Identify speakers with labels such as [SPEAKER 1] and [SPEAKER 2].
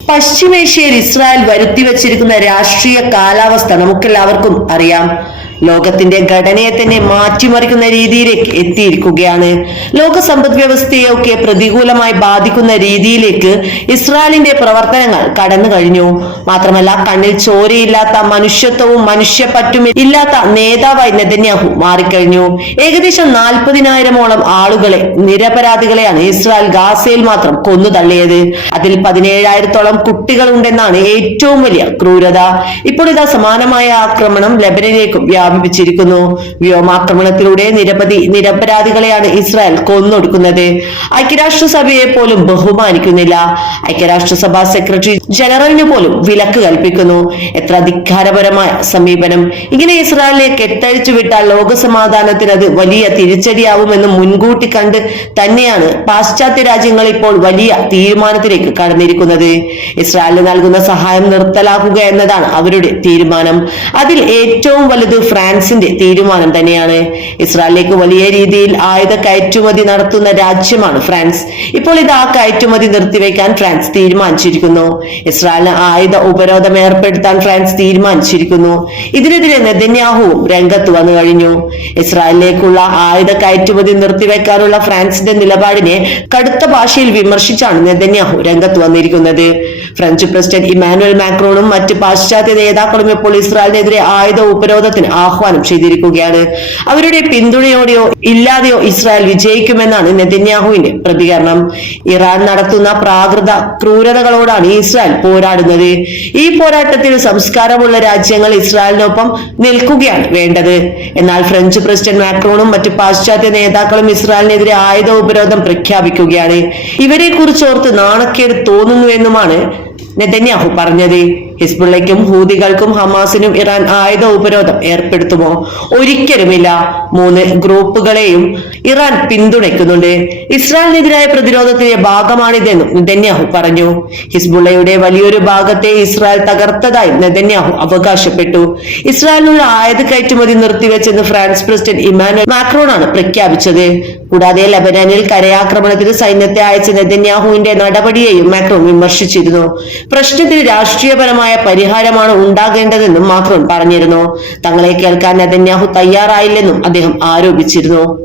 [SPEAKER 1] പശ്ചിമേഷ്യയിൽ ഇസ്രായേൽ വരുത്തി വച്ചിരിക്കുന്ന രാഷ്ട്രീയ കാലാവസ്ഥ നമുക്കെല്ലാവർക്കും അറിയാം. ലോകത്തിന്റെ ഘടനയെ തന്നെ മാറ്റിമറിക്കുന്ന രീതിയിലേക്ക് എത്തിയിരിക്കുകയാണ്. ലോക സമ്പദ് വ്യവസ്ഥയെയൊക്കെ പ്രതികൂലമായി ബാധിക്കുന്ന രീതിയിലേക്ക് ഇസ്രായേലിന്റെ പ്രവർത്തനങ്ങൾ കടന്നു കഴിഞ്ഞു. മാത്രമല്ല കണ്ണിൽ ചോരയില്ലാത്ത മനുഷ്യത്വവും മനുഷ്യപ്പറ്റും ഇല്ലാത്ത നേതാവായി നെതന്യാഹു മാറിക്കഴിഞ്ഞു. ഏകദേശം നാൽപ്പതിനായിരമോളം ആളുകളെ നിരപരാധികളെയാണ് ഇസ്രായേൽ ഗാസയിൽ മാത്രം കൊന്നു തള്ളിയത്. അതിൽ പതിനേഴായിരത്തോളം കുട്ടികളുണ്ടെന്നാണ് ഏറ്റവും വലിയ ക്രൂരത. ഇപ്പോൾ ഇതാ സമാനമായ ആക്രമണം ലബനിലേക്കും വ്യാപിപ്പിച്ചിരിക്കുന്നു. വ്യോമാക്രമണത്തിലൂടെ നിരവധി നിരപരാധികളെയാണ് ഇസ്രായേൽ കൊന്നൊടുക്കുന്നത്. ഐക്യരാഷ്ട്രസഭയെ പോലും ബഹുമാനിക്കുന്നില്ല. ഐക്യരാഷ്ട്രസഭ സെക്രട്ടറി ജനറലിന് പോലും വിലക്ക് കൽപ്പിക്കുന്നു. എത്ര ധിക്കാരപരമായ സമീപനം. ഇങ്ങനെ ഇസ്രായേലിനെ കെട്ടഴിച്ചു വിട്ടാൽ ലോക സമാധാനത്തിന് അത് വലിയ തിരിച്ചടിയാവുമെന്ന് മുൻകൂട്ടി കണ്ട് തന്നെയാണ് പാശ്ചാത്യ രാജ്യങ്ങൾ ഇപ്പോൾ വലിയ തീരുമാനത്തിലേക്ക് കടന്നിരിക്കുന്നത്. ഇസ്രായേലിന് നൽകുന്ന സഹായം നിർത്തലാക്കുക എന്നതാണ് അവരുടെ തീരുമാനം. അതിൽ ഏറ്റവും വലുത് ഫ്രാൻസിന്റെ തീരുമാനം തന്നെയാണ്. ഇസ്രായേലിലേക്ക് വലിയ രീതിയിൽ ആയുധ കയറ്റുമതി നടത്തുന്ന രാജ്യമാണ് ഫ്രാൻസ്. ഇപ്പോൾ ഇത് ആ കയറ്റുമതി നിർത്തിവെക്കാൻ ഫ്രാൻസ് തീരുമാനിച്ചിരിക്കുന്നു. ഇസ്രായേലിന് ആയുധ ഉപരോധം ഏർപ്പെടുത്താൻ ഫ്രാൻസ് തീരുമാനിച്ചിരിക്കുന്നു. ഇതിനെതിരെ നെതന്യാഹുവും രംഗത്ത് വന്നു കഴിഞ്ഞു. ഇസ്രായേലിലേക്കുള്ള ആയുധ കയറ്റുമതി നിർത്തിവെക്കാനുള്ള ഫ്രാൻസിന്റെ നിലപാടിനെ കടുത്ത ഭാഷയിൽ വിമർശിച്ചാണ് നെതന്യാഹു രംഗത്ത് വന്നിരിക്കുന്നത്. ഫ്രഞ്ച് പ്രസിഡന്റ് ഇമാനുവൽ മാക്രോണും മറ്റ് പാശ്ചാത്യ നേതാക്കളും ഇപ്പോൾ ഇസ്രായേലിനെതിരെ ആയുധ ഉപരോധത്തിന് ആഹ്വാനം ചെയ്തിരിക്കുകയാണ്. അവരുടെ പിന്തുണയോടെയോ ഇല്ലാതെയോ ഇസ്രായേൽ വിജയിക്കുമെന്നാണ് നെതന്യാഹുവിന്റെ പ്രതികരണം. ഇറാൻ നടത്തുന്ന പ്രാകൃത ക്രൂരതകളോടാണ് ഇസ്രായേൽ പോരാടുന്നത്. ഈ പോരാട്ടത്തിൽ സംസ്കാരമുള്ള രാജ്യങ്ങൾ ഇസ്രായേലിനൊപ്പം നിൽക്കുകയാണ് വേണ്ടത്. എന്നാൽ ഫ്രഞ്ച് പ്രസിഡന്റ് മാക്രോണും മറ്റ് പാശ്ചാത്യ നേതാക്കളും ഇസ്രായേലിനെതിരെ ആയുധ ഉപരോധം പ്രഖ്യാപിക്കുകയാണ്. ഇവരെ കുറിച്ചോർത്ത് നാണക്കേട് തോന്നുന്നുവെന്നുമാണ് നെതന്യാഹു പറഞ്ഞത്? ഹിസ്ബുള്ളയ്ക്കും ഹൂതികൾക്കും ഹമാസിനും ഇറാൻ ആയുധ ഉപരോധം ഏർപ്പെടുത്തുമോ? ഒരിക്കലുമില്ല. മൂന്ന് ഗ്രൂപ്പുകളെയും ഇറാൻ പിന്തുണയ്ക്കുന്നുണ്ട്. ഇസ്രായേലിനെതിരായ പ്രതിരോധത്തിന്റെ ഭാഗമാണിതെന്നും നെതന്യാഹു പറഞ്ഞു. ഹിസ്ബുള്ളയുടെ വലിയൊരു ഭാഗത്തെ ഇസ്രായേൽ തകർത്തതായി നെതന്യാഹു അവകാശപ്പെട്ടു. ഇസ്രായേലിനുള്ള ആയുധ കയറ്റുമതി നിർത്തിവെച്ചെന്ന് ഫ്രാൻസ് പ്രസിഡന്റ് ഇമാനുവൽ മാക്രോണാണ് പ്രഖ്യാപിച്ചത്. കൂടാതെ ലബനാനിൽ കരയാക്രമണത്തിന് സൈന്യത്തെ അയച്ച നെതന്യാഹുവിന്റെ നടപടിയെയും മാക്രോൺ വിമർശിച്ചിരുന്നു. പ്രശ്നത്തിന് രാഷ്ട്രീയപരമായ പരിഹാരമാണ് ഉണ്ടാകേണ്ടതെന്നും മാക്രോൺ പറഞ്ഞിരുന്നു. തങ്ങളെ കേൾക്കാൻ നെതന്യാഹു തയ്യാറായില്ലെന്നും അദ്ദേഹം ആരോപിച്ചിരുന്നു.